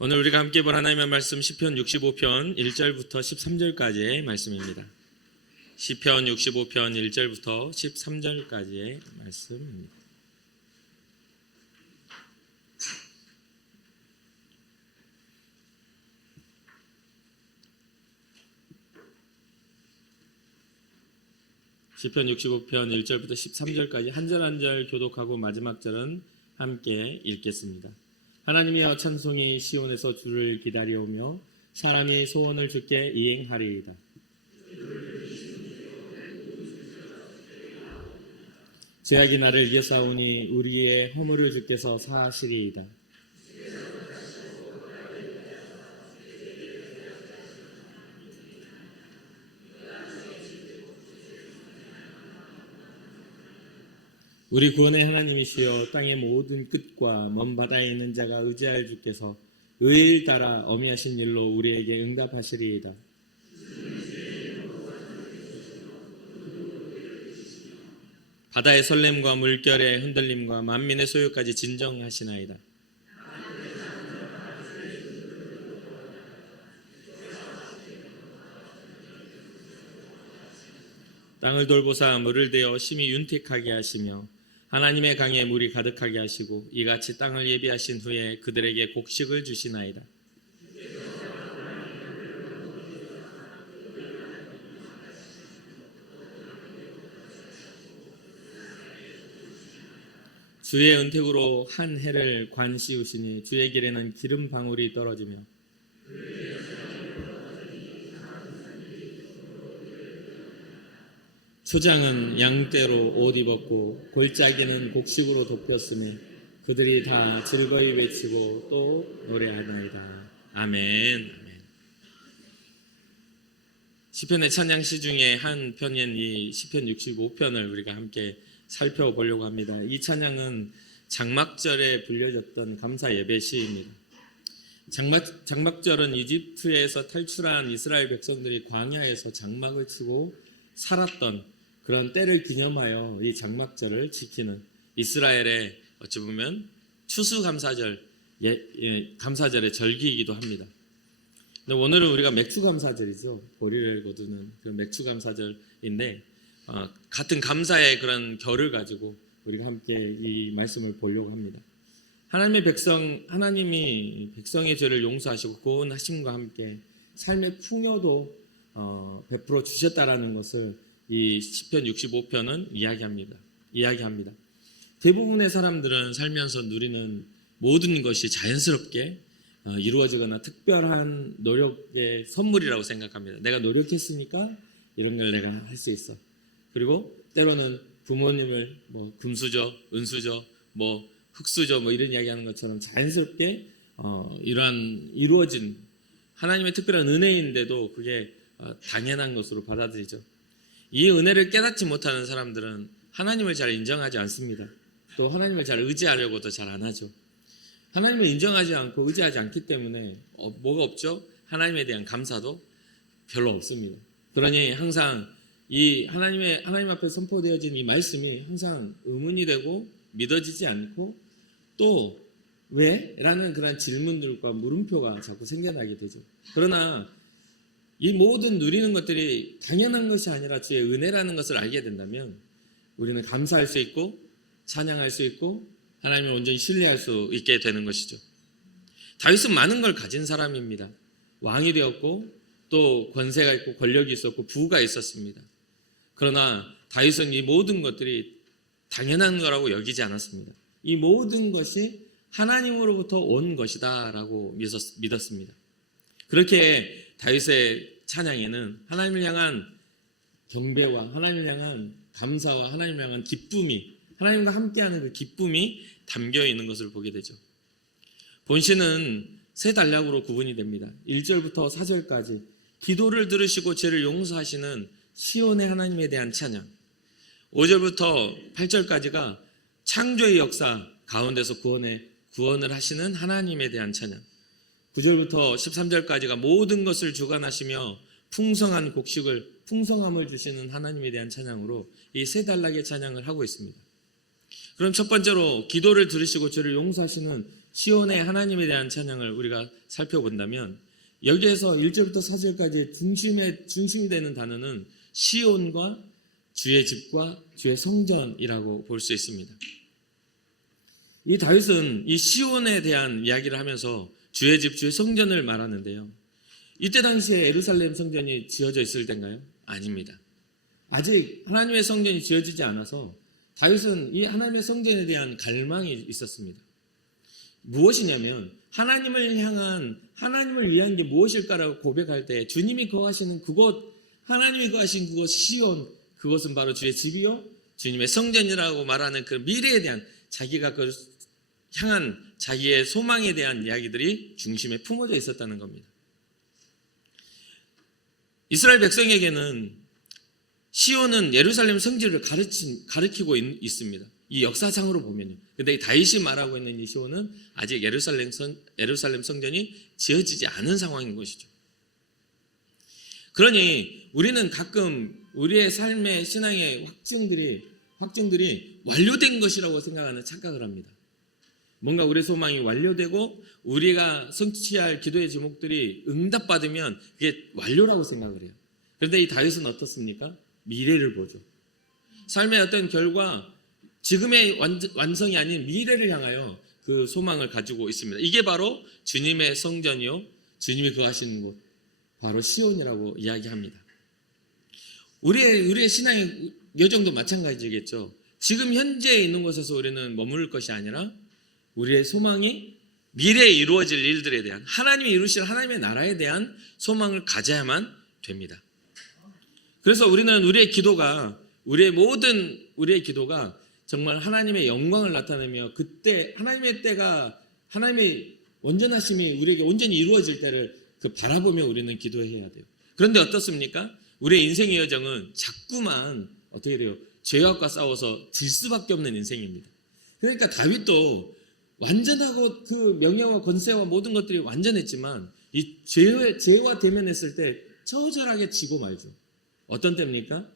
오늘 우리가 함께 볼 하나님의 말씀 시편 65편 1절부터 13절까지의 말씀입니다. 시편 65편 1절부터 13절까지의 말씀입니다. 시편 65편 1절부터 13절까지 한 절 한 절 교독하고 마지막 절은 함께 읽겠습니다. 하나님이여, 찬송이 시온에서 주를 기다려오며 사람이 소원을 주께 이행하리이다. 죄악이 나를 이겨싸우니 우리의 허물을 주께서 사하시리이다. 우리 구원의 하나님이시여, 땅의 모든 끝과 먼 바다에 있는 자가 의지할 주께서 의를 따라 어미하신 일로 우리에게 응답하시리이다. 바다의 설렘과 물결의 흔들림과 만민의 소유까지 진정하시나이다. 땅을 돌보사 물을 대어 심히 윤택하게 하시며 하나님의 강에 물이 가득하게 하시고 이같이 땅을 예비하신 후에 그들에게 곡식을 주시나이다. 주의 은택으로 한 해를 관씌우시니 주의 길에는 기름 방울이 떨어지며 초장은 양떼로 옷 입었고 골짜기는 곡식으로 덮였으니 그들이 다 즐거이 외치고 또 노래하나이다. 아멘. 시편의 찬양시 중에 한 편인 이 시편 65편을 우리가 함께 살펴보려고 합니다. 이 찬양은 장막절에 불려졌던 감사 예배 시입니다. 장막절은 이집트에서 탈출한 이스라엘 백성들이 광야에서 장막을 치고 살았던 그런 때를 기념하여 이 장막절을 지키는 이스라엘의 어찌 보면 추수감사절, 감사절의 절기이기도 합니다. 근데 오늘은 우리가 맥추감사절이죠. 보리를 거두는 그런 맥추감사절인데 같은 감사의 그런 결을 가지고 우리가 함께 이 말씀을 보려고 합니다. 하나님이 백성의 죄를 용서하시고 구원하심과 함께 삶의 풍요도 베풀어 주셨다라는 것을 이 시편 65편은 이야기합니다. 대부분의 사람들은 살면서 누리는 모든 것이 자연스럽게 이루어지거나 특별한 노력의 선물이라고 생각합니다. 내가 노력했으니까 이런 걸 내가 할 수 있어. 그리고 때로는 부모님을 금수저, 은수저, 흙수저 이런 이야기하는 것처럼 자연스럽게 이루어진 하나님의 특별한 은혜인데도 그게 당연한 것으로 받아들이죠. 이 은혜를 깨닫지 못하는 사람들은 하나님을 잘 인정하지 않습니다. 또 하나님을 잘 의지하려고도 잘 안 하죠. 하나님을 인정하지 않고 의지하지 않기 때문에 뭐가 없죠? 하나님에 대한 감사도 별로 없습니다. 그러니 항상 이 하나님 앞에 선포되어진 이 말씀이 항상 의문이 되고 믿어지지 않고 또 왜? 라는 그런 질문들과 물음표가 자꾸 생겨나게 되죠. 그러나 이 모든 누리는 것들이 당연한 것이 아니라 주의 은혜라는 것을 알게 된다면 우리는 감사할 수 있고 찬양할 수 있고 하나님을 온전히 신뢰할 수 있게 되는 것이죠. 다윗은 많은 걸 가진 사람입니다. 왕이 되었고 또 권세가 있고 권력이 있었고 부가 있었습니다. 그러나 다윗은 이 모든 것들이 당연한 거라고 여기지 않았습니다. 이 모든 것이 하나님으로부터 온 것이다 라고 믿었습니다. 그렇게 다윗의 찬양에는 하나님을 향한 경배와 하나님을 향한 감사와 하나님을 향한 기쁨이, 하나님과 함께하는 그 기쁨이 담겨 있는 것을 보게 되죠. 본시는 세 단락으로 구분이 됩니다. 1절부터 4절까지 기도를 들으시고 죄를 용서하시는 시온의 하나님에 대한 찬양, 5절부터 8절까지가 창조의 역사 가운데서 구원을 하시는 하나님에 대한 찬양, 9절부터 13절까지가 모든 것을 주관하시며 풍성한 곡식을, 풍성함을 주시는 하나님에 대한 찬양으로 이 세 단락의 찬양을 하고 있습니다. 그럼 첫 번째로 기도를 들으시고 죄를 용서하시는 시온의 하나님에 대한 찬양을 우리가 살펴본다면 여기에서 1절부터 4절까지 중심이 되는 단어는 시온과 주의 집과 주의 성전이라고 볼 수 있습니다. 이 다윗은 이 시온에 대한 이야기를 하면서 주의 집, 주의 성전을 말하는데요. 이때 당시에 예루살렘 성전이 지어져 있을 때인가요? 아닙니다. 아직 하나님의 성전이 지어지지 않아서 다윗은 이 하나님의 성전에 대한 갈망이 있었습니다. 무엇이냐면 하나님을 위한 게 무엇일까라고 고백할 때 주님이 거하시는 그곳, 하나님이 거하신 그곳 시온, 그곳은 바로 주의 집이요 주님의 성전이라고 말하는 그 미래에 대한 자기가 그 향한 자기의 소망에 대한 이야기들이 중심에 품어져 있었다는 겁니다. 이스라엘 백성에게는 시온은 예루살렘 성지를 가리키고 있습니다. 이 역사상으로 보면요. 근데 이 다윗이 말하고 있는 이 시온은 아직 예루살렘 성전이 지어지지 않은 상황인 것이죠. 그러니 우리는 가끔 우리의 삶의 신앙의 확증들이 완료된 것이라고 생각하는 착각을 합니다. 뭔가 우리의 소망이 완료되고 우리가 성취할 기도의 제목들이 응답받으면 그게 완료라고 생각을 해요. 그런데 이 다윗은 어떻습니까? 미래를 보죠. 삶의 어떤 결과, 지금의 완성이 아닌 미래를 향하여 그 소망을 가지고 있습니다. 이게 바로 주님의 성전이요 주님이 거하시는 곳, 바로 시온이라고 이야기합니다. 우리의 신앙의 여정도 마찬가지겠죠. 지금 현재에 있는 곳에서 우리는 머무를 것이 아니라 우리의 소망이 미래에 이루어질 일들에 대한, 하나님이 이루실 하나님의 나라에 대한 소망을 가져야만 됩니다. 그래서 우리는 우리의 기도가 정말 하나님의 영광을 나타내며 그때 하나님의 온전하심이 우리에게 온전히 이루어질 때를 바라보며 우리는 기도해야 돼요. 그런데 어떻습니까? 우리의 인생의 여정은 자꾸만 어떻게 돼요? 죄악과 싸워서 질 수밖에 없는 인생입니다. 그러니까 다윗도 완전하고 그 명예와 권세와 모든 것들이 완전했지만 이 죄와 대면했을 때 처절하게 지고 말죠. 어떤 때입니까?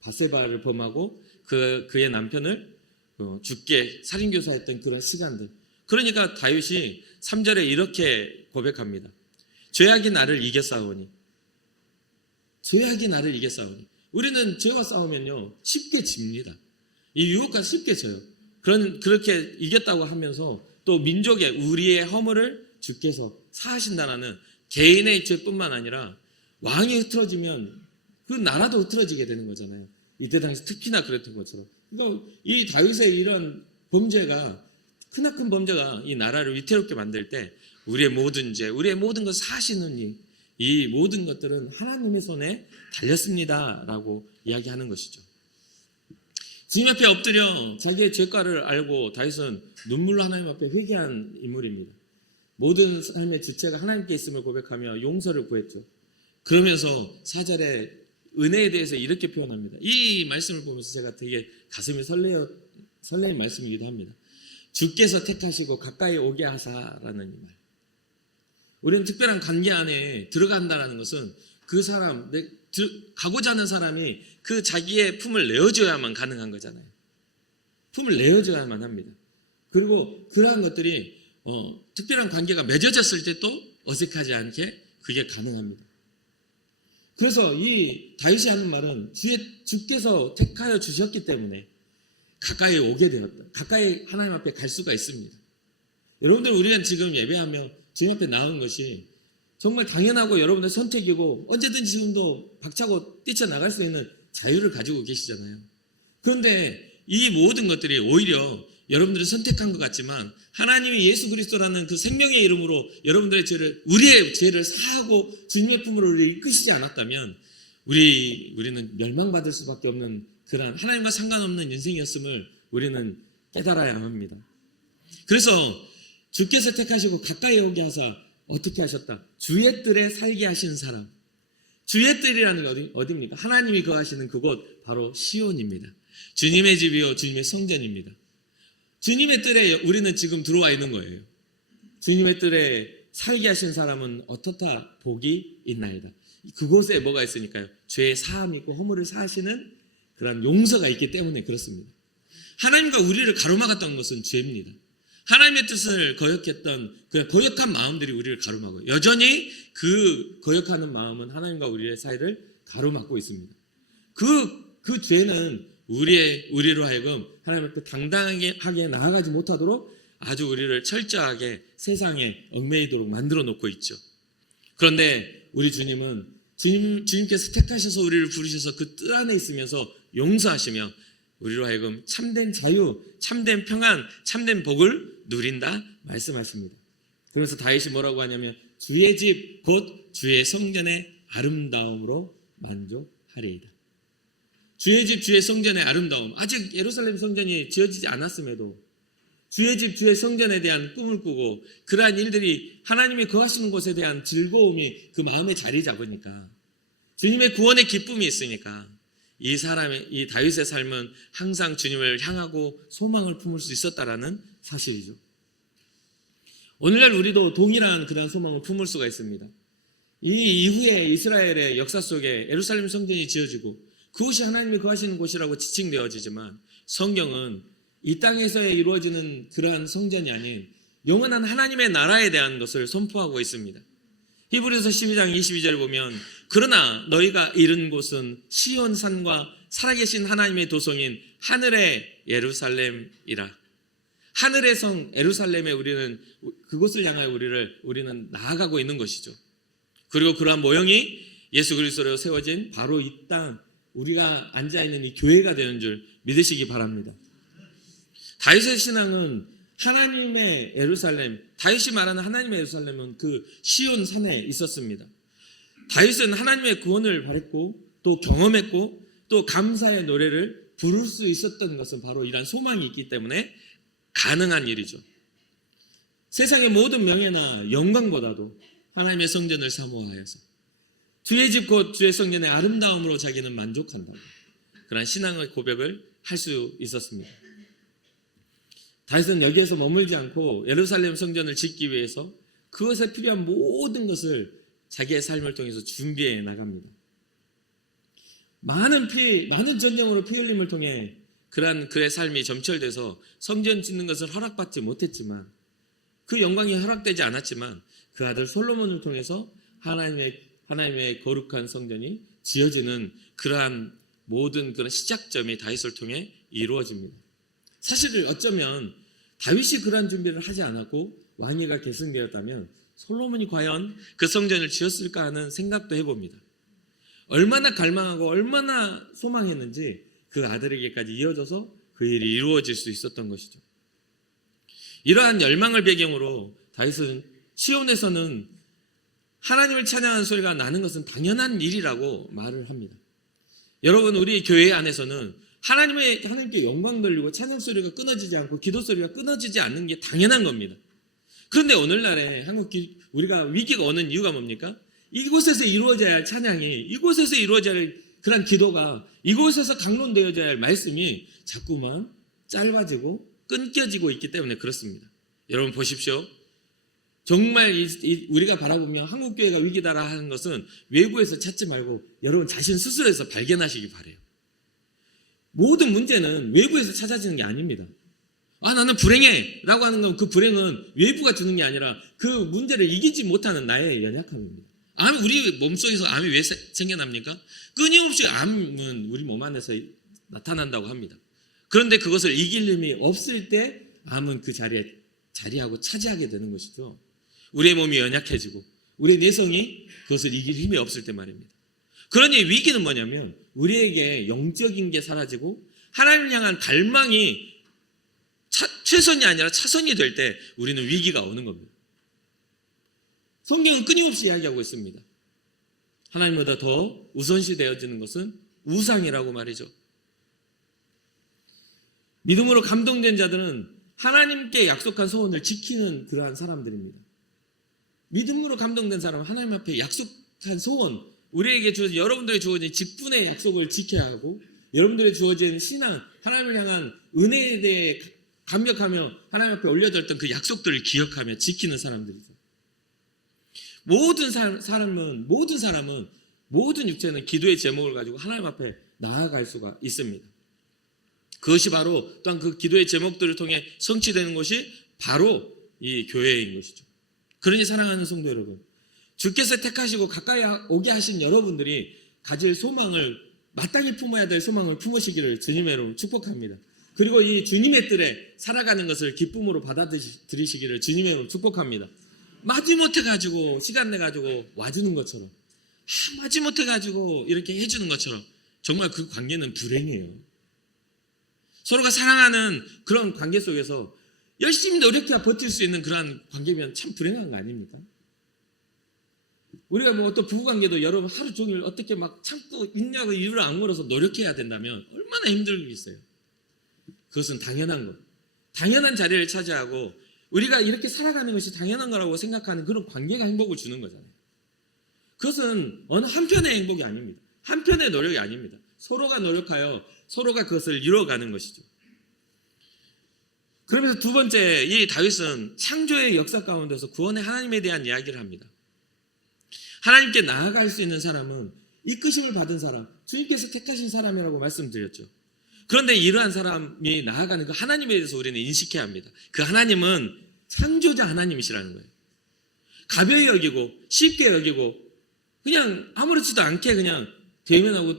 밧세바를 범하고 그의 남편을 죽게 살인교사했던 그런 시간들. 그러니까 다윗이 3절에 이렇게 고백합니다. 죄악이 나를 이겨싸우니. 우리는 죄와 싸우면요 쉽게 집니다. 이 유혹과 쉽게 져요. 그렇게 이겼다고 하면서 또 민족의 우리의 허물을 주께서 사하신다는 개인의 죄뿐만 아니라 왕이 흐트러지면 그 나라도 흐트러지게 되는 거잖아요. 이때 당시 특히나 그랬던 것처럼. 그러니까 이 다윗의 이런 범죄가, 크나큰 범죄가 이 나라를 위태롭게 만들 때 우리의 모든 죄, 우리의 모든 것 사시는 이 모든 것들은 하나님의 손에 달렸습니다라고 이야기하는 것이죠. 주님 앞에 엎드려 자기의 죄가를 알고 다윗은 눈물로 하나님 앞에 회개한 인물입니다. 모든 삶의 주체가 하나님께 있음을 고백하며 용서를 구했죠. 그러면서 4절에 은혜에 대해서 이렇게 표현합니다. 이 말씀을 보면서 제가 되게 가슴이 설레는 말씀이기도 합니다. 주께서 택하시고 가까이 오게 하사라는 이 말. 우리는 특별한 관계 안에 들어간다는 것은 그 사람, 가고자 하는 사람이 그 자기의 품을 내어줘야만 가능한 거잖아요. 품을 내어줘야만 합니다. 그리고 그러한 것들이 특별한 관계가 맺어졌을 때 또 어색하지 않게 그게 가능합니다. 그래서 이 다윗이 하는 말은 주께서 택하여 주셨기 때문에 가까이 오게 되었다. 가까이 하나님 앞에 갈 수가 있습니다. 여러분들, 우리는 지금 예배하며 주님 앞에 나온 것이 정말 당연하고 여러분의 선택이고 언제든지 지금도 박차고 뛰쳐나갈 수 있는 자유를 가지고 계시잖아요. 그런데 이 모든 것들이 오히려 여러분들이 선택한 것 같지만 하나님이 예수 그리스도라는 그 생명의 이름으로 여러분들의 우리의 죄를 사하고 주님의 품으로 우리를 이끄시지 않았다면 우리는 멸망받을 수밖에 없는 그런 하나님과 상관없는 인생이었음을 우리는 깨달아야 합니다. 그래서 주께서 택하시고 가까이 오게 하사 어떻게 하셨다? 주의 뜰에 살게 하신 사람. 주의 뜰이라는 게 어디입니까? 하나님이 거하시는 그곳 바로 시온입니다. 주님의 집이요 주님의 성전입니다. 주님의 뜰에 우리는 지금 들어와 있는 거예요. 주님의 뜰에 살게 하신 사람은 어떻다? 복이 있나이다. 그곳에 뭐가 있으니까요? 죄의 사함이 있고 허물을 사하시는 그런 용서가 있기 때문에 그렇습니다. 하나님과 우리를 가로막았던 것은 죄입니다. 하나님의 뜻을 거역했던 그 거역한 마음들이 우리를 가로막아요. 여전히 그 거역하는 마음은 하나님과 우리의 사이를 가로막고 있습니다. 그 죄는 우리로 하여금 하나님 앞에 당당하게 나아가지 못하도록 아주 우리를 철저하게 세상에 얽매이도록 만들어 놓고 있죠. 그런데 우리 주님께서 택하셔서 우리를 부르셔서 그 뜰 안에 있으면서 용서하시며 우리로 하여금 참된 자유, 참된 평안, 참된 복을 누린다 말씀하십니다. 그래서 다윗이 뭐라고 하냐면 주의 집 곧 주의 성전의 아름다움으로 만족하리이다. 주의 집 주의 성전의 아름다움, 아직 예루살렘 성전이 지어지지 않았음에도 주의 집 주의 성전에 대한 꿈을 꾸고 그러한 일들이 하나님이 거하시는 곳에 대한 즐거움이 그 마음에 자리 잡으니까 주님의 구원의 기쁨이 있으니까 이 다윗의 삶은 항상 주님을 향하고 소망을 품을 수 있었다라는 사실이죠. 오늘날 우리도 동일한 그런 소망을 품을 수가 있습니다. 이 이후에 이스라엘의 역사 속에 예루살렘 성전이 지어지고 그것이 하나님이 거하시는 곳이라고 지칭되어지지만 성경은 이 땅에서 이루어지는 그러한 성전이 아닌 영원한 하나님의 나라에 대한 것을 선포하고 있습니다. 히브리서 12장 22절 보면 그러나 너희가 이른 곳은 시온산과 살아계신 하나님의 도성인 하늘의 예루살렘이라. 하늘의 성 예루살렘에 우리는 그곳을 향하여 우리는 나아가고 있는 것이죠. 그리고 그러한 모형이 예수 그리스도로 세워진 바로 이 땅 우리가 앉아있는 이 교회가 되는 줄 믿으시기 바랍니다. 다윗의 신앙은 하나님의 예루살렘, 다윗이 말하는 하나님의 예루살렘은 그 시온 산에 있었습니다. 다윗은 하나님의 구원을 바랬고 또 경험했고 또 감사의 노래를 부를 수 있었던 것은 바로 이러한 소망이 있기 때문에 가능한 일이죠. 세상의 모든 명예나 영광보다도 하나님의 성전을 사모하여서 주의 집 곧 주의 성전의 아름다움으로 자기는 만족한다고 그런 신앙의 고백을 할 수 있었습니다. 다윗은 여기에서 머물지 않고 예루살렘 성전을 짓기 위해서 그것에 필요한 모든 것을 자기의 삶을 통해서 준비해 나갑니다. 많은 전쟁으로 피 흘림을 통해 그의 삶이 점철돼서 성전 짓는 것을 허락받지 못했지만 그 영광이 허락되지 않았지만 그 아들 솔로몬을 통해서 하나님의 거룩한 성전이 지어지는 그러한 모든 그런 시작점이 다윗을 통해 이루어집니다. 사실 어쩌면 다윗이 그러한 준비를 하지 않았고 왕위가 계승되었다면 솔로몬이 과연 그 성전을 지었을까 하는 생각도 해봅니다. 얼마나 갈망하고 얼마나 소망했는지 그 아들에게까지 이어져서 그 일이 이루어질 수 있었던 것이죠. 이러한 열망을 배경으로 다윗은 시온에서는 하나님을 찬양하는 소리가 나는 것은 당연한 일이라고 말을 합니다. 여러분, 우리 교회 안에서는 하나님께 영광 돌리고 찬양 소리가 끊어지지 않고 기도 소리가 끊어지지 않는 게 당연한 겁니다. 그런데 오늘날에 우리가 위기가 오는 이유가 뭡니까? 이곳에서 이루어져야 할 찬양이, 이곳에서 이루어져야 할 그런 기도가, 이곳에서 강론되어져야 할 말씀이 자꾸만 짧아지고 끊겨지고 있기 때문에 그렇습니다. 여러분 보십시오. 정말 우리가 바라보며 한국교회가 위기다라 하는 것은 외부에서 찾지 말고 여러분 자신 스스로에서 발견하시기 바라요. 모든 문제는 외부에서 찾아지는 게 아닙니다. 나는 불행해 라고 하는 건 그 불행은 외부가 주는 게 아니라 그 문제를 이기지 못하는 나의 연약함입니다. 우리 몸속에서 암이 왜 생겨납니까? 끊임없이 암은 우리 몸 안에서 나타난다고 합니다. 그런데 그것을 이길 힘이 없을 때 암은 그 자리에 자리하고 차지하게 되는 것이죠. 우리의 몸이 연약해지고 우리의 내성이 그것을 이길 힘이 없을 때 말입니다. 그러니 위기는 뭐냐면 우리에게 영적인 게 사라지고 하나님을 향한 갈망이 최선이 아니라 차선이 될 때 우리는 위기가 오는 겁니다. 성경은 끊임없이 이야기하고 있습니다. 하나님보다 더 우선시 되어지는 것은 우상이라고 말이죠. 믿음으로 감동된 자들은 하나님께 약속한 소원을 지키는 그러한 사람들입니다. 믿음으로 감동된 사람은 하나님 앞에 약속한 소원, 우리에게 주어진 여러분들이 주어진 직분의 약속을 지켜야 하고 여러분들이 주어진 신앙, 하나님을 향한 은혜에 대해 감격하며 하나님 앞에 올려졌던 그 약속들을 기억하며 지키는 사람들이죠. 모든 사람은 모든 육체는 기도의 제목을 가지고 하나님 앞에 나아갈 수가 있습니다. 그것이 바로 또한 그 기도의 제목들을 통해 성취되는 것이 바로 이 교회인 것이죠. 그러니 사랑하는 성도 여러분, 주께서 택하시고 가까이 오게 하신 여러분들이 가질 소망을, 마땅히 품어야 될 소망을 품으시기를 주님의 이름으로 축복합니다. 그리고 이 주님의 뜰에 살아가는 것을 기쁨으로 받아들이시기를 주님의 이름으로 축복합니다. 마지못해가지고 시간 내가지고 와주는 것처럼, 마지못해가지고 이렇게 해주는 것처럼 정말 그 관계는 불행해요. 서로가 사랑하는 그런 관계 속에서 열심히 노력해야 버틸 수 있는 그런 관계면 참 불행한 거 아닙니까? 우리가 뭐 어떤 부부관계도 여러분 하루 종일 어떻게 막 참고 있냐고 이유를 악물어서 노력해야 된다면 얼마나 힘들겠어요. 그것은 당연한 것, 당연한 자리를 차지하고 우리가 이렇게 살아가는 것이 당연한 거라고 생각하는 그런 관계가 행복을 주는 거잖아요. 그것은 어느 한편의 행복이 아닙니다. 한편의 노력이 아닙니다. 서로가 노력하여 서로가 그것을 이루어가는 것이죠. 그러면서 두 번째, 이 다윗은 창조의 역사 가운데서 구원의 하나님에 대한 이야기를 합니다. 하나님께 나아갈 수 있는 사람은 이끄심을 받은 사람, 주님께서 택하신 사람이라고 말씀드렸죠. 그런데 이러한 사람이 나아가는 그 하나님에 대해서 우리는 인식해야 합니다. 그 하나님은 창조자 하나님이시라는 거예요. 가벼이 여기고 쉽게 여기고 그냥 아무렇지도 않게 그냥 대면하고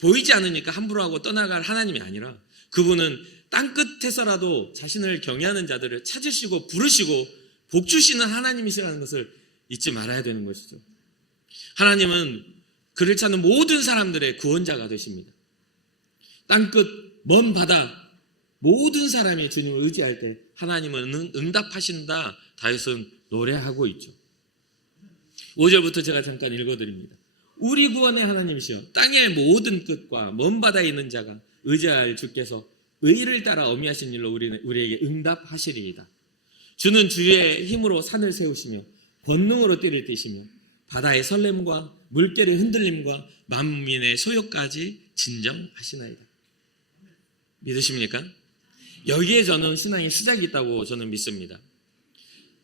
보이지 않으니까 함부로 하고 떠나갈 하나님이 아니라 그분은 땅끝에서라도 자신을 경외하는 자들을 찾으시고 부르시고 복 주시는 하나님이시라는 것을 잊지 말아야 되는 것이죠. 하나님은 그를 찾는 모든 사람들의 구원자가 되십니다. 땅끝 먼 바다 모든 사람이 주님을 의지할 때 하나님은 응답하신다. 다윗은 노래하고 있죠. 5절부터 제가 잠깐 읽어드립니다. 우리 구원의 하나님이시여 땅의 모든 끝과 먼 바다에 있는 자가 의지할 주께서 의를 따라 어미하신 일로 우리에게 응답하시리이다. 주는 주의 힘으로 산을 세우시며 권능으로 띠를 띠시며 바다의 설렘과 물결의 흔들림과 만민의 소요까지 진정하시나이다. 믿으십니까? 여기에 저는 신앙의 시작이 있다고 저는 믿습니다.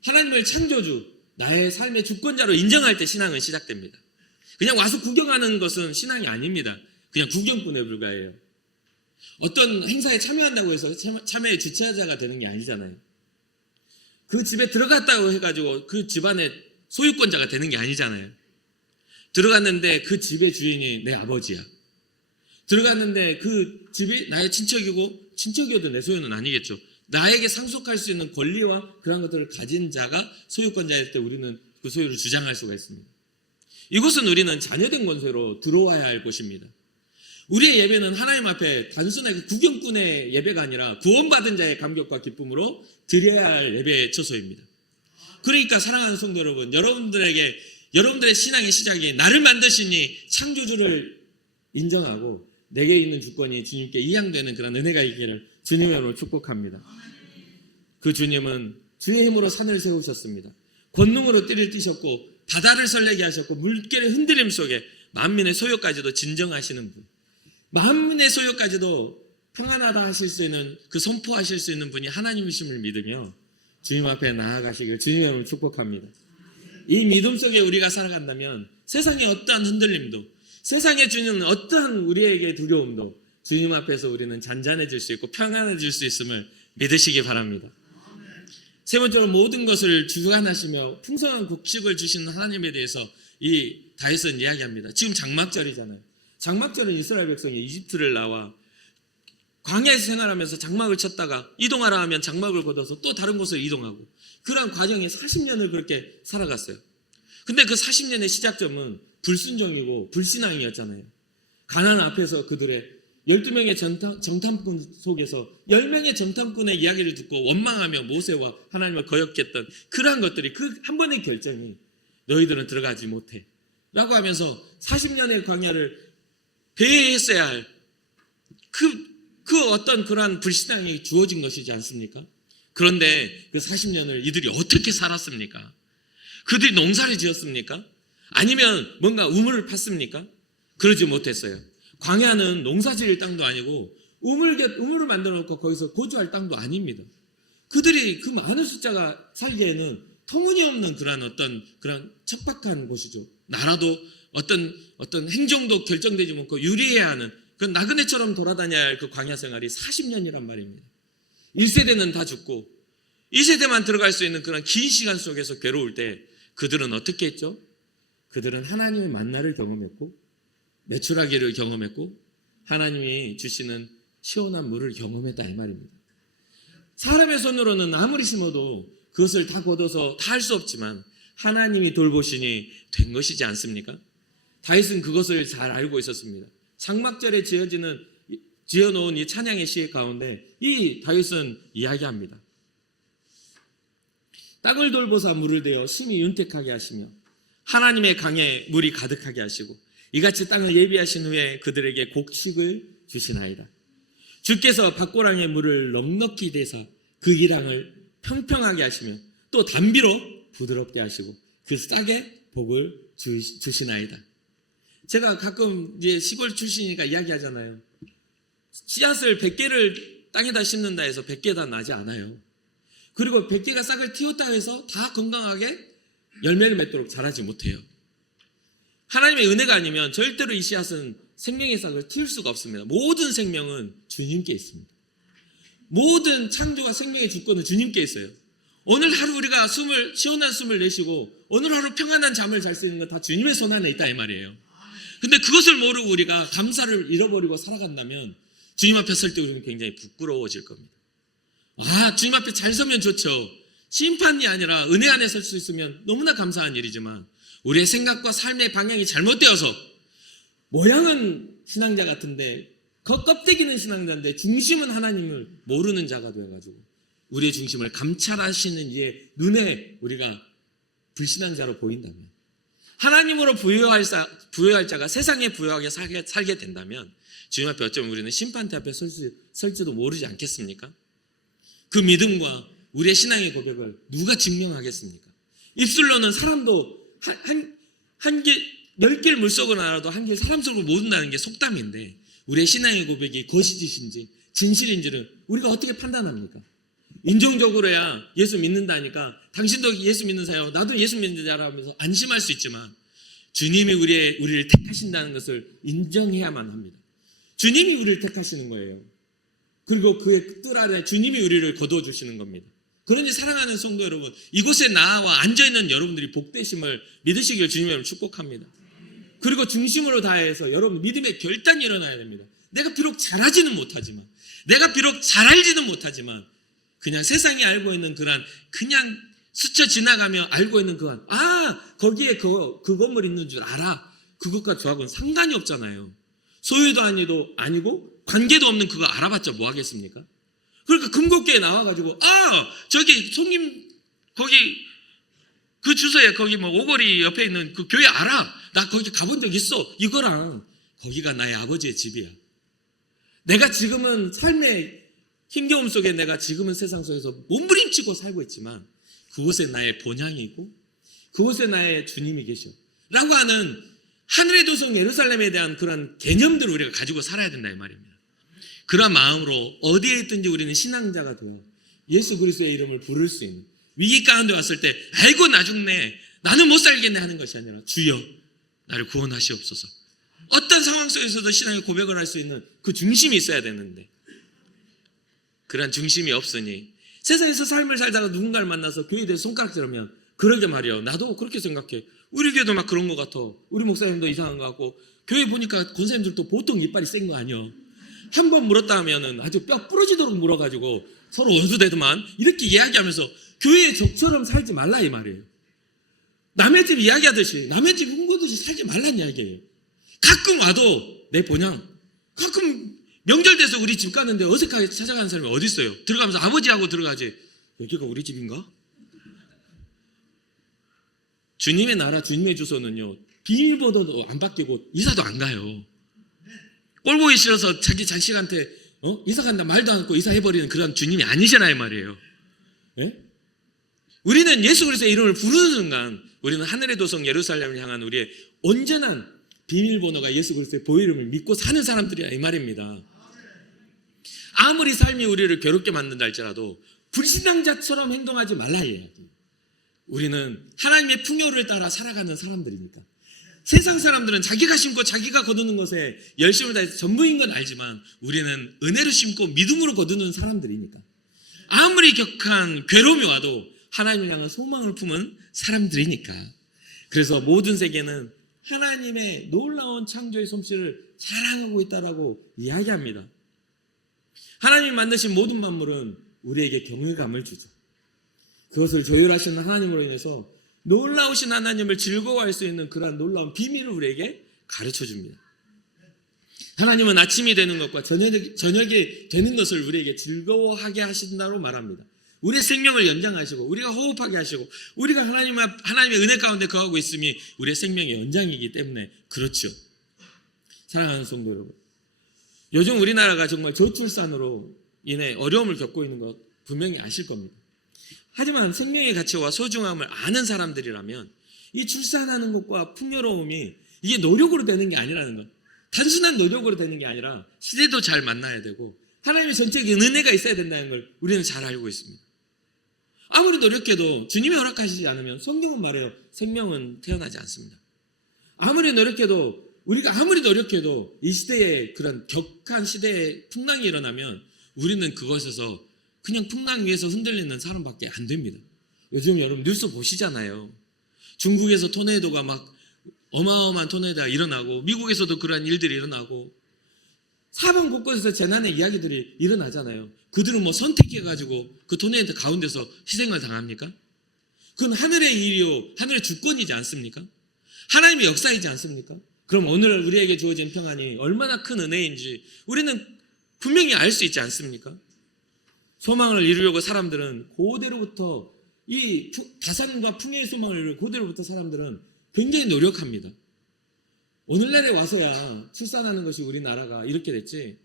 하나님을 창조주, 나의 삶의 주권자로 인정할 때 신앙은 시작됩니다. 그냥 와서 구경하는 것은 신앙이 아닙니다. 그냥 구경꾼에 불과해요. 어떤 행사에 참여한다고 해서 참여의 주체자가 되는 게 아니잖아요. 그 집에 들어갔다고 해가지고 그 집안의 소유권자가 되는 게 아니잖아요. 들어갔는데 그 집의 주인이 내 아버지야. 들어갔는데 그 집이 나의 친척이고 친척이어도 내 소유는 아니겠죠. 나에게 상속할 수 있는 권리와 그런 것들을 가진 자가 소유권자일 때 우리는 그 소유를 주장할 수가 있습니다. 이곳은 우리는 자녀된 권세로 들어와야 할 곳입니다. 우리의 예배는 하나님 앞에 단순하게 구경꾼의 예배가 아니라 구원받은 자의 감격과 기쁨으로 드려야 할 예배의 처소입니다. 그러니까 사랑하는 성도 여러분, 여러분들의 신앙의 시작이 나를 만드시니 창조주를 인정하고 내게 있는 주권이 주님께 이양되는 그런 은혜가 있기를 주님의 이름으로 축복합니다. 그 주님은 주의 힘으로 산을 세우셨습니다. 권능으로 띠를 띠셨고 바다를 설레게 하셨고 물결의 흔들림 속에 만민의 소요까지도 진정하시는 분, 만민의 소요까지도 평안하다 하실 수 있는 그 선포하실 수 있는 분이 하나님이심을 믿으며 주님 앞에 나아가시길 주님의 이름으로 축복합니다. 이 믿음 속에 우리가 살아간다면 세상의 어떠한 흔들림도, 세상에 주는 어떠한 우리에게 두려움도 주님 앞에서 우리는 잔잔해질 수 있고 평안해질 수 있음을 믿으시기 바랍니다. 세 번째로 모든 것을 주관하시며 풍성한 곡식을 주시는 하나님에 대해서 이 다윗은 이야기합니다. 지금 장막절이잖아요. 장막절은 이스라엘 백성이 이집트를 나와 광야에서 생활하면서 장막을 쳤다가 이동하라 하면 장막을 걷어서 또 다른 곳으로 이동하고 그런 과정에 40년을 그렇게 살아갔어요. 근데 그 40년의 시작점은 불순종이고 불신앙이었잖아요. 가나안 앞에서 그들의 12명의 정탐꾼 속에서 10명의 정탐꾼의 이야기를 듣고 원망하며 모세와 하나님을 거역했던 그러한 것들이 그 한 번의 결정이 너희들은 들어가지 못해 라고 하면서 40년의 광야를 배회했어야 할 그 어떤 그러한 불신앙이 주어진 것이지 않습니까? 그런데 그 40년을 이들이 어떻게 살았습니까? 그들이 농사를 지었습니까? 아니면 뭔가 우물을 팠습니까? 그러지 못했어요. 광야는 농사 지을 땅도 아니고 우물을 만들어 놓고 거기서 거주할 땅도 아닙니다. 그들이 그 많은 숫자가 살기에는 터무니없는 그런 척박한 곳이죠. 나라도 어떤 행정도 결정되지 않고 유리해야 하는 그 나그네처럼 돌아다녀야 할 그 광야 생활이 40년이란 말입니다. 1세대는 다 죽고 이 세대만 들어갈 수 있는 그런 긴 시간 속에서 괴로울 때 그들은 어떻게 했죠? 그들은 하나님의 만나를 경험했고 메추라기를 경험했고 하나님이 주시는 시원한 물을 경험했다 이 말입니다. 사람의 손으로는 아무리 심어도 그것을 다 걷어서 다 할 수 없지만 하나님이 돌보시니 된 것이지 않습니까? 다윗은 그것을 잘 알고 있었습니다. 장막절에 지어놓은 이 찬양의 시 가운데 이 다윗은 이야기합니다. 땅을 돌보사 물을 대어 심히 윤택하게 하시며 하나님의 강에 물이 가득하게 하시고 이같이 땅을 예비하신 후에 그들에게 곡식을 주시나이다. 주께서 밭고랑의 물을 넉넉히 대사 그 기랑을 평평하게 하시며 또 담비로 부드럽게 하시고 그 싹에 복을 주시나이다. 제가 가끔 이제 시골 출신이니까 이야기하잖아요. 씨앗을 100개를 땅에다 심는다 해서 100개 다 나지 않아요. 그리고 100개가 싹을 틔웠다 해서 다 건강하게 열매를 맺도록 자라지 못해요. 하나님의 은혜가 아니면 절대로 이 씨앗은 생명의 싹을 틔울 수가 없습니다. 모든 생명은 주님께 있습니다. 모든 창조와 생명의 주권은 주님께 있어요. 오늘 하루 우리가 시원한 숨을 내쉬고 오늘 하루 평안한 잠을 잘 수 있는 건 다 주님의 손 안에 있다 이 말이에요. 근데 그것을 모르고 우리가 감사를 잃어버리고 살아간다면 주님 앞에 설 때 우리는 굉장히 부끄러워질 겁니다. 주님 앞에 잘 서면 좋죠. 심판이 아니라 은혜 안에 설 수 있으면 너무나 감사한 일이지만 우리의 생각과 삶의 방향이 잘못되어서 모양은 신앙자 같은데 겉껍데기는 신앙자인데 중심은 하나님을 모르는 자가 되어가지고 우리의 중심을 감찰하시는 이의 눈에 우리가 불신앙자로 보인다면 하나님으로 부여할 자가 세상에 부여하게 살게 된다면 주님 앞에 어쩌면 우리는 심판대 앞에 설지도 모르지 않겠습니까? 그 믿음과 우리의 신앙의 고백을 누가 증명하겠습니까? 입술로는 사람도 한 길, 10길 물속을 알아도 한 길 사람 속을 모른다는 게 속담인데 우리의 신앙의 고백이 거짓이신지 진실인지를 우리가 어떻게 판단합니까? 인종적으로야 예수 믿는다니까 당신도 예수 믿는 자요 나도 예수 믿는 자라 하면서 안심할 수 있지만 주님이 우리를 택하신다는 것을 인정해야만 합니다. 주님이 우리를 택하시는 거예요. 그리고 그의 뜰 아래 주님이 우리를 거두어주시는 겁니다. 그러니 사랑하는 성도 여러분, 이곳에 나와 앉아있는 여러분들이 복되심을 믿으시길 주님의 이름으로 축복합니다. 그리고 중심으로 다해서 여러분 믿음의 결단이 일어나야 됩니다. 내가 비록 잘하지는 못하지만 내가 비록 잘 알지는 못하지만 그냥 세상이 알고 있는 그냥 스쳐 지나가며 알고 있는 거기에 그 건물 있는 줄 알아. 그것과 저하고는 상관이 없잖아요. 소유도 아니고 관계도 없는 그거 알아봤자 뭐 하겠습니까? 그러니까 금곡교에 나와가지고 저기 손님 거기 그 주소에 거기 오거리 옆에 있는 그 교회 알아. 나 거기 가본 적 있어. 이거랑 거기가 나의 아버지의 집이야. 내가 지금은 삶의 힘겨움 속에 내가 지금은 세상 속에서 몸부림치고 살고 있지만 그곳에 나의 본향이 있고 그곳에 나의 주님이 계셔 라고 하는 하늘의 도성 예루살렘에 대한 그런 개념들을 우리가 가지고 살아야 된다 이 말입니다. 그런 마음으로 어디에 있든지 우리는 신앙자가 되어 예수 그리스도의 이름을 부를 수 있는 위기 가운데 왔을 때 아이고 나 죽네 나는 못 살겠네 하는 것이 아니라 주여 나를 구원하시옵소서. 어떤 상황 속에서도 신앙의 고백을 할 수 있는 그 중심이 있어야 되는데 그런 중심이 없으니 세상에서 삶을 살다가 누군가를 만나서 교회에 대해서 손가락질하면 그러게 말이요 나도 그렇게 생각해. 우리 교회도 막 그런 것 같아. 우리 목사님도 이상한 것 같고 교회 보니까 권사님들도 보통 이빨이 센 거 아니요. 한 번 물었다 하면은 아주 뼈 부러지도록 물어가지고 서로 원수되더만 이렇게 이야기하면서 교회의 적처럼 살지 말라 이 말이에요. 남의 집 이야기하듯이 남의 집 흉보듯이 살지 말란 이야기예요. 가끔 와도 내 본향 가끔 명절 돼서 우리 집 가는데 어색하게 찾아가는 사람이 어디 있어요? 들어가면서 아버지하고 들어가지 여기가 우리 집인가? 주님의 나라 주님의 주소는요 비밀번호도 안 바뀌고 이사도 안 가요. 꼴 보기 싫어서 자기 자식한테 이사 간다 말도 않고 이사해버리는 그런 주님이 아니잖아요 말이에요. 네? 우리는 예수 그리스도의 이름을 부르는 순간 우리는 하늘의 도성 예루살렘을 향한 우리의 온전한 비밀번호가 예수 그리스도의 보이름을 믿고 사는 사람들이야 이 말입니다. 아무리 삶이 우리를 괴롭게 만든다 할지라도 불신앙자처럼 행동하지 말라 해야지. 우리는 하나님의 풍요를 따라 살아가는 사람들이니까. 세상 사람들은 자기가 심고 자기가 거두는 것에 열심을 다해서 전부인 건 알지만 우리는 은혜로 심고 믿음으로 거두는 사람들이니까 아무리 격한 괴로움이 와도 하나님을 향한 소망을 품은 사람들이니까. 그래서 모든 세계는 하나님의 놀라운 창조의 솜씨를 자랑하고 있다라고 이야기합니다. 하나님이 만드신 모든 만물은 우리에게 경외감을 주죠. 그것을 조율하시는 하나님으로 인해서 놀라우신 하나님을 즐거워할 수 있는 그러한 놀라운 비밀을 우리에게 가르쳐 줍니다. 하나님은 아침이 되는 것과 저녁이 되는 것을 우리에게 즐거워하게 하신다고 말합니다. 우리의 생명을 연장하시고 우리가 호흡하게 하시고 우리가 하나님의 은혜 가운데 거하고 있음이 우리의 생명의 연장이기 때문에 그렇죠. 사랑하는 성도 여러분, 요즘 우리나라가 정말 저출산으로 인해 어려움을 겪고 있는 것 분명히 아실 겁니다. 하지만 생명의 가치와 소중함을 아는 사람들이라면 이 출산하는 것과 풍요로움이 이게 노력으로 되는 게 아니라는 것, 단순한 노력으로 되는 게 아니라 시대도 잘 만나야 되고 하나님의 전적인 은혜가 있어야 된다는 걸 우리는 잘 알고 있습니다. 아무리 노력해도 주님이 허락하시지 않으면 성경은 말해요. 생명은 태어나지 않습니다. 우리가 아무리 노력해도 이 시대에 그런 격한 시대에 풍랑이 일어나면 우리는 그것에서 그냥 풍랑 위에서 흔들리는 사람밖에 안 됩니다. 요즘 여러분 뉴스 보시잖아요. 중국에서 토네이도가 막 어마어마한 토네이도가 일어나고 미국에서도 그러한 일들이 일어나고 사방 곳곳에서 재난의 이야기들이 일어나잖아요. 그들은 뭐 선택해가지고 그 토네이도 가운데서 희생을 당합니까? 그건 하늘의 일이요, 하늘의 주권이지 않습니까? 하나님의 역사이지 않습니까? 그럼 오늘 우리에게 주어진 평안이 얼마나 큰 은혜인지 우리는 분명히 알 수 있지 않습니까? 소망을 이루려고 사람들은 고대로부터 이 다산과 풍요의 소망을 이루려고 고대로부터 사람들은 굉장히 노력합니다. 오늘날에 와서야 출산하는 것이 우리나라가 이렇게 됐지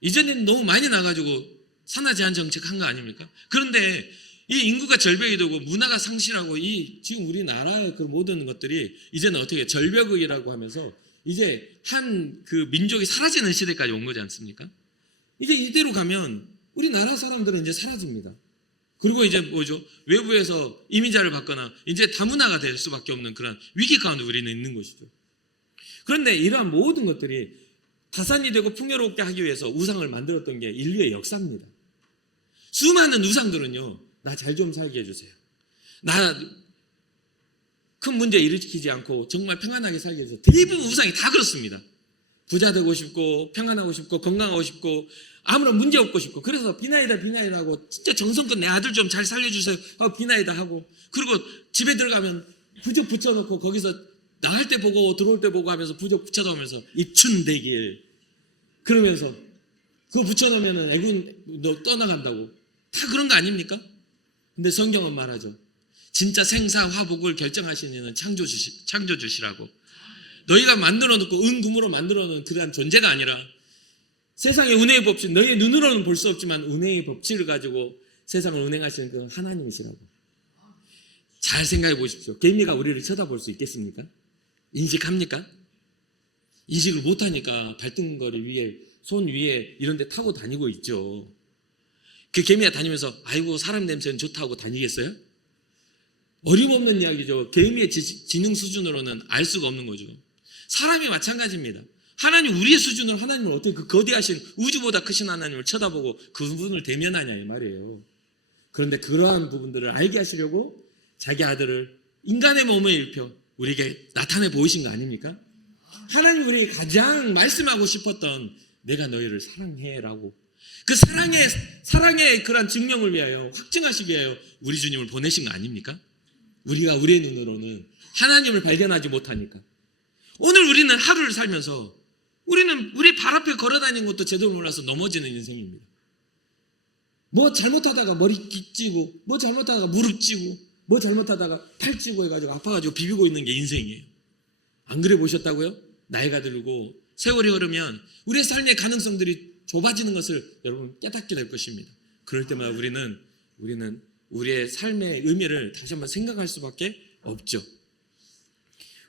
이전에는 너무 많이 나가지고 산하 제한 정책 한 거 아닙니까? 그런데 이 인구가 절벽이 되고 문화가 상실하고 이 지금 우리나라의 그 모든 것들이 이제는 어떻게 절벽이라고 하면서 이제 한 그 민족이 사라지는 시대까지 온 거지 않습니까? 이제 이대로 가면 우리나라 사람들은 이제 사라집니다. 그리고 이제 뭐죠? 외부에서 이민자를 받거나 이제 다문화가 될 수밖에 없는 그런 위기 가운데 우리는 있는 것이죠. 그런데 이러한 모든 것들이 다산이 되고 풍요롭게 하기 위해서 우상을 만들었던 게 인류의 역사입니다. 수많은 우상들은요, 나 잘 좀 살게 해주세요. 나 큰 문제 일으키지 않고 정말 평안하게 살게 해주세요. 대부분 우상이 다 그렇습니다. 부자 되고 싶고 평안하고 싶고 건강하고 싶고 아무런 문제 없고 싶고 그래서 비나이다 하고 진짜 정성껏 내 아들 좀 잘 살려주세요 비나이다 하고 그리고 집에 들어가면 부적 붙여놓고 거기서 나갈 때 보고 들어올 때 보고 하면서 부적 붙여놓으면서 입춘대길 그러면서 그거 붙여놓으면 애군 너 떠나간다고 다 그런 거 아닙니까? 근데 성경은 말하죠. 진짜 생사화복을 결정하시는 이는 창조주시라고. 너희가 만들어놓고 은금으로 만들어놓은 그러한 존재가 아니라 세상의 은혜의 법칙, 너희의 눈으로는 볼 수 없지만 은혜의 법칙을 가지고 세상을 운행하시는 그 하나님이시라고. 잘 생각해 보십시오. 개미가 우리를 쳐다볼 수 있겠습니까? 인식합니까? 인식을 못하니까 발등거리 위에, 손 위에 이런 데 타고 다니고 있죠. 그 개미가 다니면서 아이고 사람 냄새는 좋다고 다니겠어요? 어림없는 이야기죠. 개미의 지능 수준으로는 알 수가 없는 거죠. 사람이 마찬가지입니다. 하나님 우리의 수준으로 하나님을 어떻게 그 거대하신 우주보다 크신 하나님을 쳐다보고 그분을 대면하냐 이 말이에요. 그런데 그러한 부분들을 알게 하시려고 자기 아들을 인간의 몸에 입혀 우리에게 나타내 보이신 거 아닙니까? 하나님 우리에게 가장 말씀하고 싶었던 내가 너희를 사랑해라고 그 사랑의 그런 증명을 위하여 확증하시기 위하여 우리 주님을 보내신 거 아닙니까? 우리가 우리의 눈으로는 하나님을 발견하지 못하니까 오늘 우리는 하루를 살면서 우리는 우리 발 앞에 걸어다니는 것도 제대로 몰라서 넘어지는 인생입니다. 뭐 잘못하다가 머리 찌고 뭐 잘못하다가 무릎 찌고 뭐 잘못하다가 팔 찌고 해가지고 아파가지고 비비고 있는 게 인생이에요. 안 그래 보셨다고요? 나이가 들고 세월이 흐르면 우리의 삶의 가능성들이 좁아지는 것을 여러분 깨닫게 될 것입니다. 그럴 때마다 우리는 우리의 삶의 의미를 다시 한번 생각할 수밖에 없죠.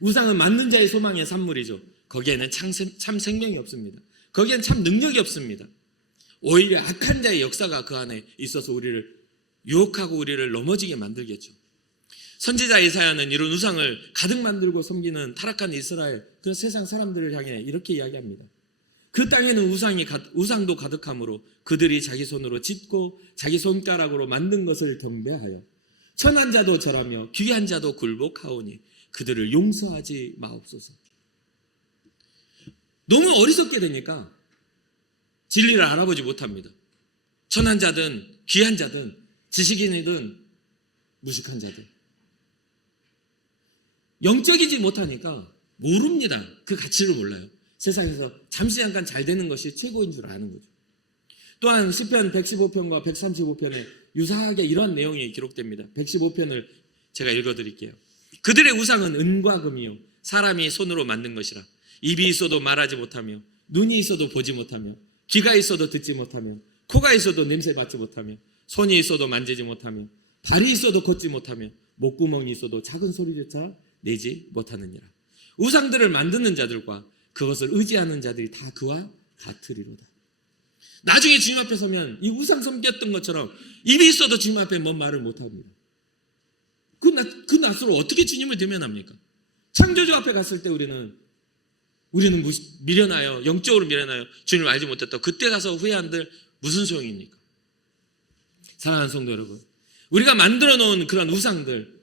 우상은 만든 자의 소망의 산물이죠. 거기에는 참 생명이 없습니다. 거기에는 참 능력이 없습니다. 오히려 악한 자의 역사가 그 안에 있어서 우리를 유혹하고 우리를 넘어지게 만들겠죠. 선지자 이사야는 이런 우상을 가득 만들고 섬기는 타락한 이스라엘 그 세상 사람들을 향해 이렇게 이야기합니다. 그 땅에는 우상도 가득하므로 그들이 자기 손으로 짓고 자기 손가락으로 만든 것을 경배하여 천한 자도 절하며 귀한 자도 굴복하오니 그들을 용서하지 마옵소서. 너무 어리석게 되니까 진리를 알아보지 못합니다. 천한 자든 귀한 자든 지식인이든 무식한 자든 영적이지 못하니까 모릅니다. 그 가치를 몰라요. 세상에서 잠시 잠깐 잘 되는 것이 최고인 줄 아는 거죠. 또한 시편 115편과 135편에 유사하게 이런 내용이 기록됩니다. 115편을 제가 읽어드릴게요. 그들의 우상은 은과 금이요 사람이 손으로 만든 것이라. 입이 있어도 말하지 못하며 눈이 있어도 보지 못하며 귀가 있어도 듣지 못하며 코가 있어도 냄새 맡지 못하며 손이 있어도 만지지 못하며 발이 있어도 걷지 못하며 목구멍이 있어도 작은 소리조차 내지 못하느니라. 우상들을 만드는 자들과 그것을 의지하는 자들이 다 그와 같으리로다. 나중에 주님 앞에 서면 이 우상 섬겼던 것처럼 입이 있어도 주님 앞에 뭔 말을 못합니다. 그 낯으로 어떻게 주님을 대면합니까? 창조주 앞에 갔을 때 우리는 미련하여 영적으로 미련하여 주님을 알지 못했다. 그때 가서 후회한들 무슨 소용입니까? 사랑하는 성도 여러분, 우리가 만들어 놓은 그런 우상들,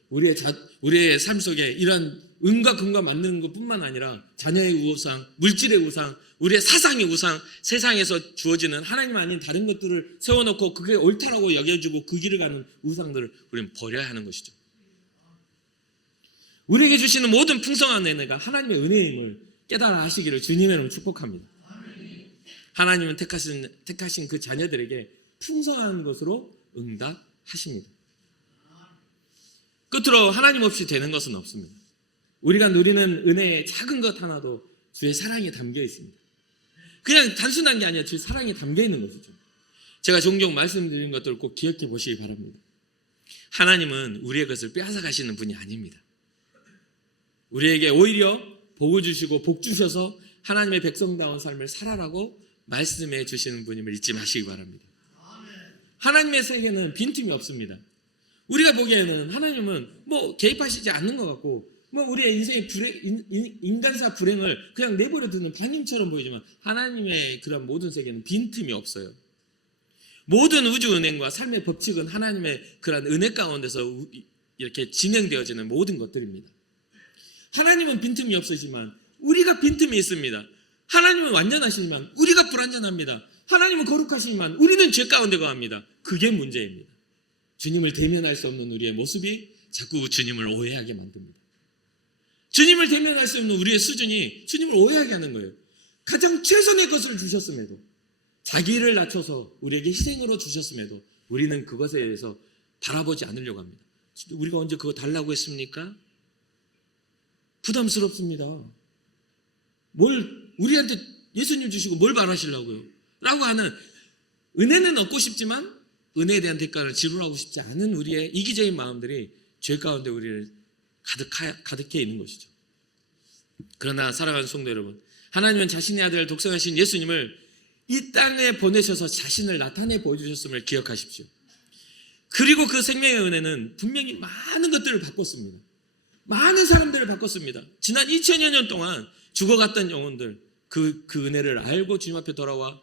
우리의 삶 속에 이런 은과 금과 만드는 것뿐만 아니라 자녀의 우상, 물질의 우상, 우리의 사상의 우상, 세상에서 주어지는 하나님 아닌 다른 것들을 세워놓고 그게 옳다라고 여겨주고 그 길을 가는 우상들을 우리는 버려야 하는 것이죠. 우리에게 주시는 모든 풍성한 은혜가 하나님의 은혜임을 깨달아 하시기를 주님의 이름으로 축복합니다. 하나님은 택하신 그 자녀들에게 풍성한 것으로 응답하십니다. 끝으로 하나님 없이 되는 것은 없습니다. 우리가 누리는 은혜의 작은 것 하나도 주의 사랑이 담겨 있습니다. 그냥 단순한 게 아니라 주의 사랑이 담겨 있는 것이죠. 제가 종종 말씀드리는 것들을 꼭 기억해 보시기 바랍니다. 하나님은 우리의 것을 빼앗아 가시는 분이 아닙니다. 우리에게 오히려 복을 주시고 복 주셔서 하나님의 백성다운 삶을 살아라고 말씀해 주시는 분임을 잊지 마시기 바랍니다. 하나님의 세계는 빈틈이 없습니다. 우리가 보기에는 하나님은 개입하시지 않는 것 같고 우리의 인생의 인간사 불행을 그냥 내버려 두는 방임처럼 보이지만 하나님의 그런 모든 세계는 빈틈이 없어요. 모든 우주 은행과 삶의 법칙은 하나님의 그런 은혜 가운데서 이렇게 진행되어지는 모든 것들입니다. 하나님은 빈틈이 없으시지만 우리가 빈틈이 있습니다. 하나님은 완전하시지만 우리가 불완전합니다. 하나님은 거룩하시지만 우리는 죄 가운데 거합니다. 그게 문제입니다. 주님을 대면할 수 없는 우리의 모습이 자꾸 주님을 오해하게 만듭니다. 주님을 대면할 수 없는 우리의 수준이 주님을 오해하게 하는 거예요. 가장 최선의 것을 주셨음에도, 자기를 낮춰서 우리에게 희생으로 주셨음에도 우리는 그것에 대해서 바라보지 않으려고 합니다. 우리가 언제 그거 달라고 했습니까? 부담스럽습니다. 우리한테 예수님 주시고 뭘 바라시려고요? 라고 하는, 은혜는 얻고 싶지만 은혜에 대한 대가를 지불하고 싶지 않은 우리의 이기적인 마음들이 죄 가운데 우리를 가득해 있는 것이죠. 그러나 사랑하는 성도 여러분, 하나님은 자신의 아들 독생하신 예수님을 이 땅에 보내셔서 자신을 나타내 보여주셨음을 기억하십시오. 그리고 그 생명의 은혜는 분명히 많은 것들을 바꿨습니다. 많은 사람들을 바꿨습니다. 지난 2000여 년 동안 죽어갔던 영혼들, 그 은혜를 알고 주님 앞에 돌아와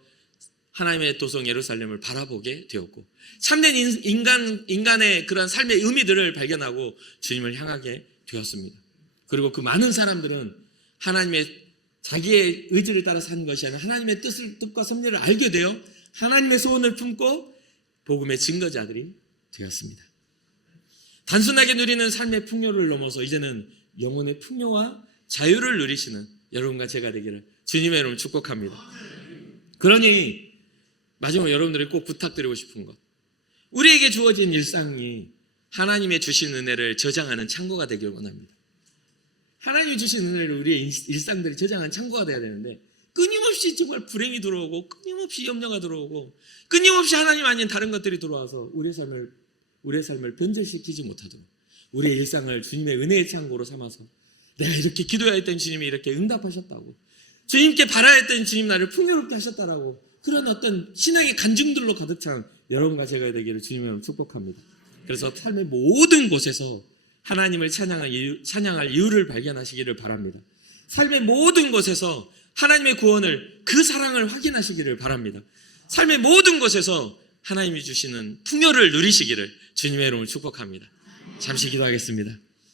하나님의 도성 예루살렘을 바라보게 되었고, 참된 인간의 그런 삶의 의미들을 발견하고 주님을 향하게 되었습니다. 그리고 그 많은 사람들은 하나님의 자기의 의지를 따라 사는 것이 아니라 하나님의 뜻과 섭리를 알게 되어 하나님의 소원을 품고 복음의 증거자들이 되었습니다. 단순하게 누리는 삶의 풍요를 넘어서 이제는 영혼의 풍요와 자유를 누리시는 여러분과 제가 되기를 주님의 이름으로 축복합니다. 그러니 마지막으로 여러분들이 꼭 부탁드리고 싶은 것, 우리에게 주어진 일상이 하나님의 주신 은혜를 저장하는 창고가 되길 원합니다. 하나님이 주신 은혜를 우리의 일상들이 저장하는 창고가 되어야 되는데, 끊임없이 정말 불행이 들어오고 끊임없이 염려가 들어오고 끊임없이 하나님 아닌 다른 것들이 들어와서 우리의 삶을 변질시키지 못하도록 우리의 일상을 주님의 은혜의 창고로 삼아서, 내가 이렇게 기도해야 했던 주님이 이렇게 응답하셨다고, 주님께 바라야 했던 주님 나를 풍요롭게 하셨다라고, 그런 어떤 신앙의 간증들로 가득 찬 여러분과 제가 되기를 주님의 축복합니다. 그래서 삶의 모든 곳에서 하나님을 찬양할 이유를 발견하시기를 바랍니다. 삶의 모든 곳에서 하나님의 구원을, 그 사랑을 확인하시기를 바랍니다. 삶의 모든 것에서 하나님이 주시는 풍요를 누리시기를 주님의 이름으로 축복합니다. 잠시 기도하겠습니다.